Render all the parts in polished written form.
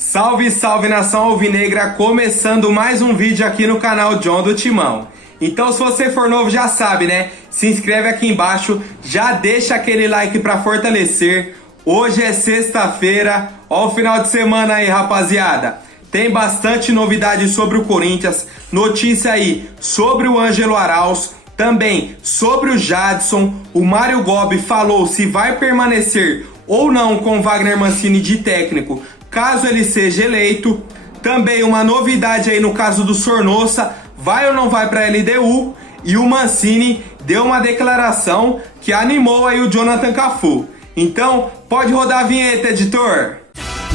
Salve, salve nação alvinegra, começando mais um vídeo aqui no canal John do Timão. Então se você for novo já sabe, né? Se inscreve aqui embaixo, já deixa aquele like pra fortalecer. Hoje é sexta-feira, ó o final de semana aí, rapaziada. Tem bastante novidade sobre o Corinthians, notícia aí sobre o Ângelo Arauz, também sobre o Jadson. O Mário Gobi falou se vai permanecer ou não com o Wagner Mancini de técnico, caso ele seja eleito. Também uma novidade aí no caso do Sornosa, vai ou não vai para a LDU? E o Mancini deu uma declaração que animou aí o Jonathan Cafu. Então, pode rodar a vinheta, editor.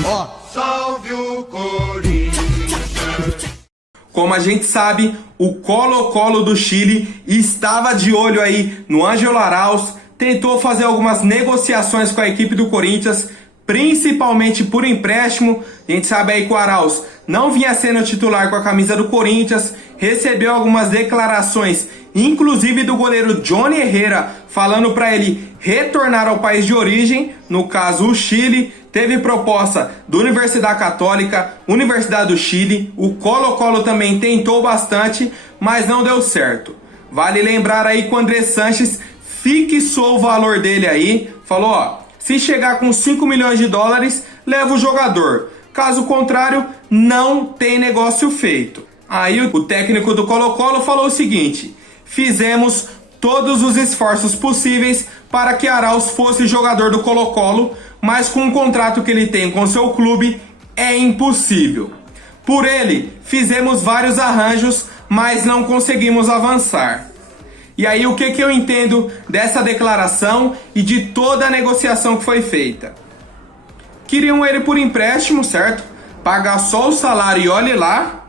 Ó, salve o Corinthians. Como a gente sabe, o Colo-Colo do Chile estava de olho aí no Ângelo Arauz, tentou fazer algumas negociações com a equipe do Corinthians, principalmente por empréstimo. A gente sabe aí que o Arauz não vinha sendo titular com a camisa do Corinthians, recebeu algumas declarações, inclusive do goleiro Johnny Herrera, falando para ele retornar ao país de origem, no caso o Chile. Teve proposta da Universidade Católica, Universidade do Chile, o Colo-Colo também tentou bastante, mas não deu certo. Vale lembrar aí que o André Sanches fixou o valor dele aí, falou, ó, se chegar com 5 milhões de dólares, leva o jogador. Caso contrário, não tem negócio feito. Aí o técnico do Colo-Colo falou o seguinte: fizemos todos os esforços possíveis para que Arauz fosse jogador do Colo-Colo, mas com o contrato que ele tem com seu clube é impossível. Por ele, fizemos vários arranjos, mas não conseguimos avançar. E aí o que eu entendo dessa declaração e de toda a negociação que foi feita? Queriam ele por empréstimo, certo? Pagar só o salário e olhe lá.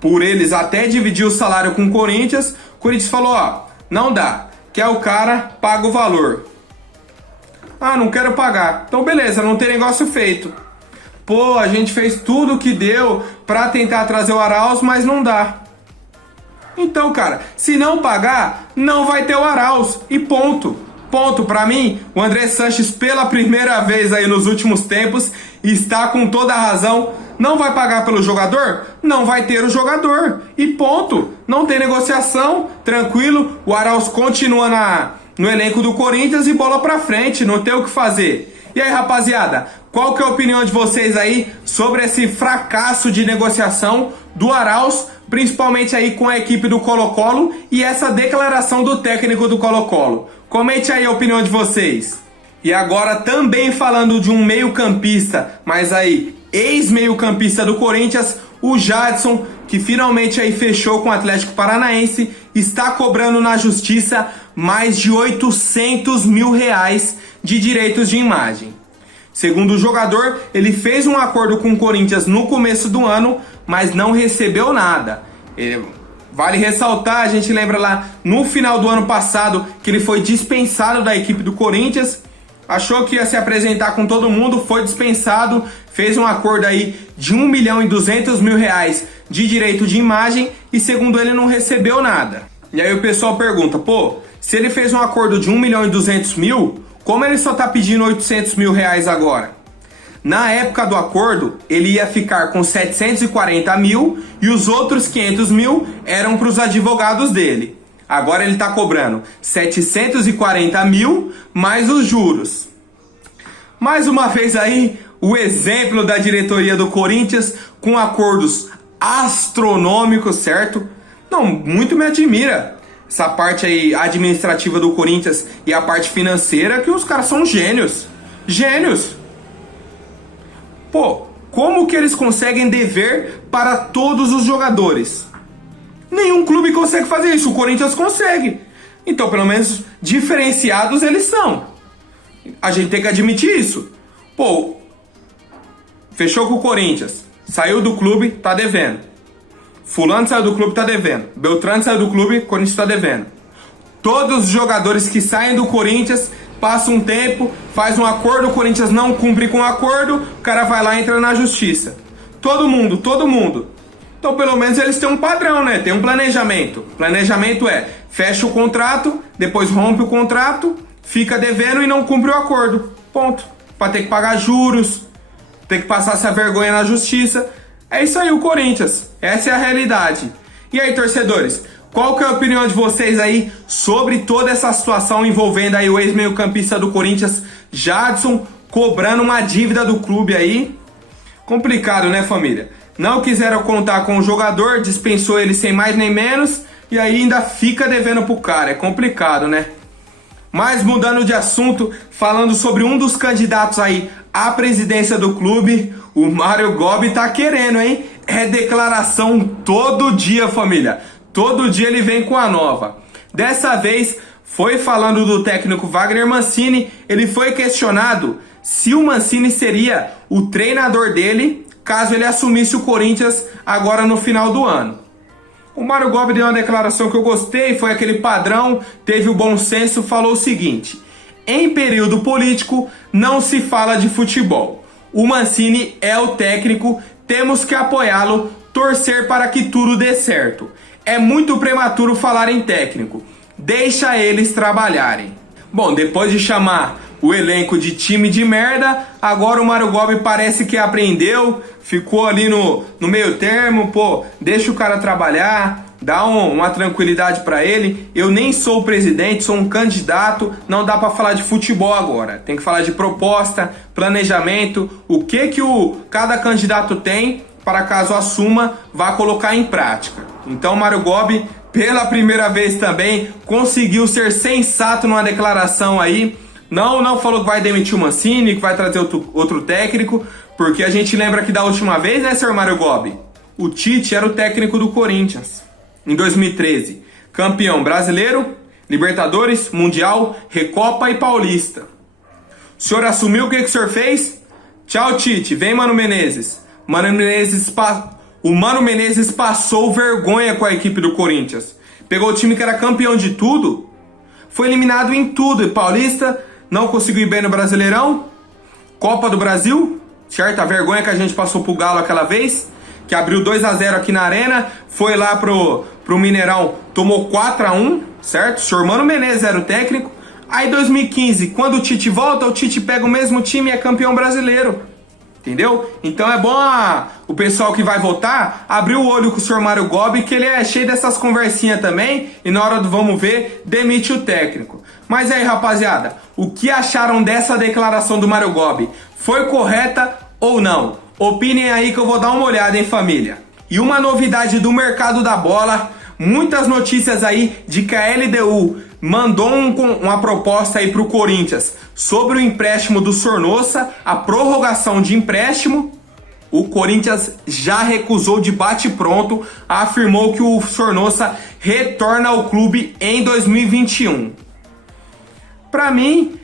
Por eles até dividir o salário com o Corinthians. O Corinthians falou, ó, não dá. Quer o cara, paga o valor. Ah, não quero pagar. Então beleza, não tem negócio feito. Pô, a gente fez tudo o que deu pra tentar trazer o Arauz, mas não dá. Então, cara, se não pagar, não vai ter o Arauz. E ponto. Ponto. Pra mim, o André Sanches, pela primeira vez aí nos últimos tempos, está com toda a razão. Não vai pagar pelo jogador? Não vai ter o jogador. E ponto. Não tem negociação. Tranquilo. O Arauz continua no elenco do Corinthians e bola pra frente. Não tem o que fazer. E aí, rapaziada, qual que é a opinião de vocês aí sobre esse fracasso de negociação do Arauz, principalmente aí com a equipe do Colo-Colo, e essa declaração do técnico do Colo-Colo? Comente aí a opinião de vocês. E agora também falando de um meio-campista, mas aí ex-meio-campista do Corinthians, o Jadson, que finalmente aí fechou com o Atlético Paranaense, está cobrando na justiça mais de 800 mil reais de direitos de imagem. Segundo o jogador, ele fez um acordo com o Corinthians no começo do ano, mas não recebeu nada. Vale ressaltar, a gente lembra lá no final do ano passado que ele foi dispensado da equipe do Corinthians, achou que ia se apresentar com todo mundo, foi dispensado, fez um acordo aí de 1.200.000 reais de direito de imagem e segundo ele não recebeu nada. E aí o pessoal pergunta, pô, se ele fez um acordo de 1.200.000, como ele só tá pedindo 800 mil reais agora? Na época do acordo, ele ia ficar com 740 mil e os outros 500 mil eram para os advogados dele. Agora ele tá cobrando 740 mil mais os juros. Mais uma vez aí, o exemplo da diretoria do Corinthians com acordos astronômicos, certo? Não, muito me admira essa parte aí administrativa do Corinthians e a parte financeira, que os caras são gênios. Gênios! Pô, como que eles conseguem dever para todos os jogadores? Nenhum clube consegue fazer isso, o Corinthians consegue. Então, pelo menos, diferenciados eles são. A gente tem que admitir isso. Pô, fechou com o Corinthians, saiu do clube, tá devendo. Fulano saiu do clube, tá devendo. Beltrano saiu do clube, Corinthians tá devendo. Todos os jogadores que saem do Corinthians, passa um tempo, faz um acordo, o Corinthians não cumpre com o acordo, o cara vai lá e entra na justiça. Todo mundo, todo mundo. Então pelo menos eles têm um padrão, né? Tem um planejamento. Planejamento é, fecha o contrato, depois rompe o contrato, fica devendo e não cumpre o acordo. Ponto. Pra ter que pagar juros. ter que passar essa vergonha na justiça. É isso aí o Corinthians, essa é a realidade. E aí, torcedores, qual que é a opinião de vocês aí sobre toda essa situação envolvendo aí o ex-meio-campista do Corinthians, Jadson, cobrando uma dívida do clube aí? Complicado, né, família? Não quiseram contar com o jogador, dispensou ele sem mais nem menos, e aí ainda fica devendo pro cara. É complicado, né? Mas mudando de assunto, falando sobre um dos candidatos aí à presidência do clube, o Mário Gobi tá querendo, hein? É declaração todo dia, família. Todo dia ele vem com a nova. Dessa vez, foi falando do técnico Wagner Mancini, ele foi questionado se o Mancini seria o treinador dele caso ele assumisse o Corinthians agora no final do ano. O Mário Gobi deu uma declaração que eu gostei, foi aquele padrão, teve o bom senso, falou o seguinte: em período político não se fala de futebol. O Mancini é o técnico, temos que apoiá-lo, torcer para que tudo dê certo. É muito prematuro falar em técnico, deixa eles trabalharem. Bom, depois de chamar o elenco de time de merda, agora o Mário Gobi parece que aprendeu, ficou ali no meio termo, pô, deixa o cara trabalhar, dá uma tranquilidade pra ele. Eu nem sou o presidente, sou um candidato, não dá pra falar de futebol agora, tem que falar de proposta, planejamento, o que cada candidato tem para caso assuma, vá colocar em prática. Então o Mário Gobi, pela primeira vez também, conseguiu ser sensato numa declaração aí. Não falou que vai demitir o Mancini, que vai trazer outro técnico, porque a gente lembra que da última vez, né, senhor Mário Gobi? O Tite era o técnico do Corinthians, em 2013. Campeão brasileiro, Libertadores, Mundial, Recopa e Paulista. O senhor assumiu, o que o senhor fez? Tchau, Tite, vem Mano Menezes. O Mano Menezes passou vergonha com a equipe do Corinthians. Pegou o time que era campeão de tudo, foi eliminado em tudo. E Paulista, não conseguiu ir bem no Brasileirão, Copa do Brasil, certo? A vergonha que a gente passou pro Galo aquela vez, que abriu 2-0 aqui na Arena, foi lá pro Mineirão, tomou 4-1, certo? O senhor Mano Menezes era o técnico. Aí 2015, quando o Tite volta, o Tite pega o mesmo time e é campeão brasileiro. Entendeu? Então é bom o pessoal que vai votar abrir o olho com o senhor Mário Gobi, que ele é cheio dessas conversinhas também, e na hora do vamos ver, demite o técnico. Mas aí, rapaziada, o que acharam dessa declaração do Mário Gobi? Foi correta ou não? Opinem aí que eu vou dar uma olhada, hein, família? E uma novidade do mercado da bola, muitas notícias aí de que a LDU mandou uma proposta aí pro Corinthians sobre o empréstimo do Sornosa, a prorrogação de empréstimo. O Corinthians já recusou de bate-pronto, afirmou que o Sornosa retorna ao clube em 2021. Pra mim,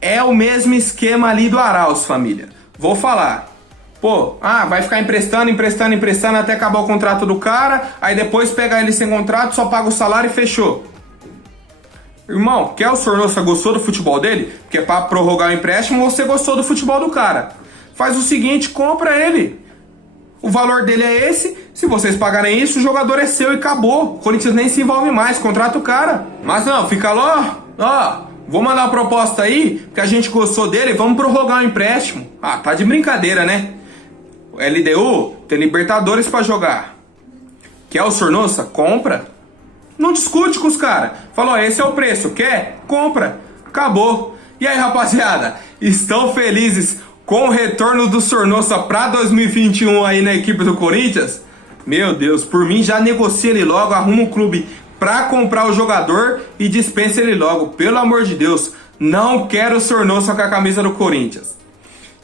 é o mesmo esquema ali do Arauz, família. Vou falar. Pô, vai ficar emprestando até acabar o contrato do cara, aí depois pega ele sem contrato, só paga o salário e fechou. Irmão, quer o Sornosa, gostou do futebol dele? Porque pra prorrogar o empréstimo, você gostou do futebol do cara. Faz o seguinte, compra ele. O valor dele é esse, se vocês pagarem isso, o jogador é seu e acabou. O Corinthians nem se envolve mais, contrata o cara. Mas não, fica lá, vou mandar uma proposta aí, porque a gente gostou dele, vamos prorrogar o empréstimo. Tá de brincadeira, né? LDU tem Libertadores pra jogar. Quer o Sornosa? Compra. Não discute com os caras. Falou, esse é o preço. Quer? Compra. Acabou. E aí, rapaziada? Estão felizes com o retorno do Sornosa pra 2021 aí na equipe do Corinthians? Meu Deus, por mim já negocia ele logo, arruma um clube pra comprar o jogador e dispensa ele logo. Pelo amor de Deus, não quero o Sornosa com a camisa do Corinthians.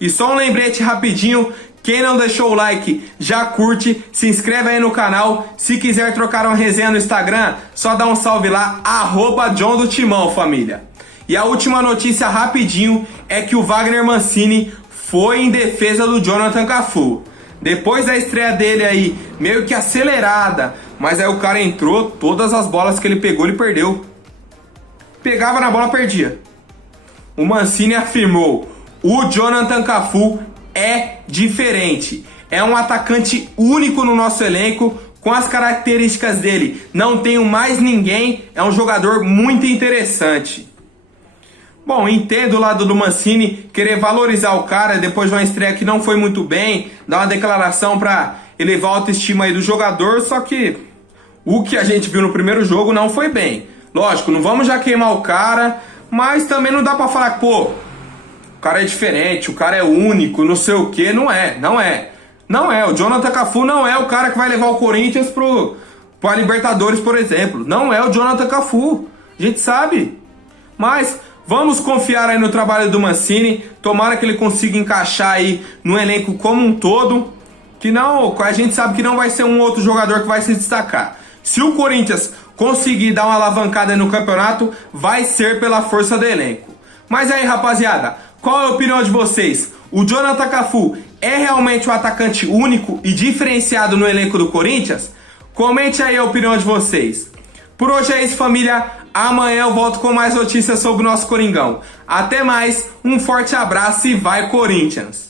E só um lembrete rapidinho. Quem não deixou o like, já curte, se inscreve aí no canal. Se quiser trocar uma resenha no Instagram, só dá um salve lá, @John do Timão, família. E a última notícia rapidinho é que o Wagner Mancini foi em defesa do Jonathan Cafu. Depois da estreia dele aí, meio que acelerada, mas aí o cara entrou, todas as bolas que ele pegou, ele perdeu. Pegava na bola, perdia. O Mancini afirmou, o Jonathan Cafu é diferente, é um atacante único no nosso elenco, com as características dele, não tenho mais ninguém, é um jogador muito interessante. Bom, entendo o lado do Mancini querer valorizar o cara depois de uma estreia que não foi muito bem, dar uma declaração para elevar a autoestima aí do jogador, só que o que a gente viu no primeiro jogo não foi bem. Lógico, não vamos já queimar o cara, mas também não dá pra falar que, pô, o cara é diferente, o cara é único, não sei o que, não é. O Jonathan Cafu não é o cara que vai levar o Corinthians pra Libertadores, por exemplo. Não é o Jonathan Cafu, a gente sabe. Mas vamos confiar aí no trabalho do Mancini, tomara que ele consiga encaixar aí no elenco como um todo, que não, a gente sabe que não vai ser um outro jogador que vai se destacar. Se o Corinthians conseguir dar uma alavancada no campeonato, vai ser pela força do elenco. Mas aí, rapaziada, qual é a opinião de vocês? O Jonathan Cafu é realmente um atacante único e diferenciado no elenco do Corinthians? Comente aí a opinião de vocês. Por hoje é isso, família. Amanhã eu volto com mais notícias sobre o nosso Coringão. Até mais, um forte abraço e vai Corinthians!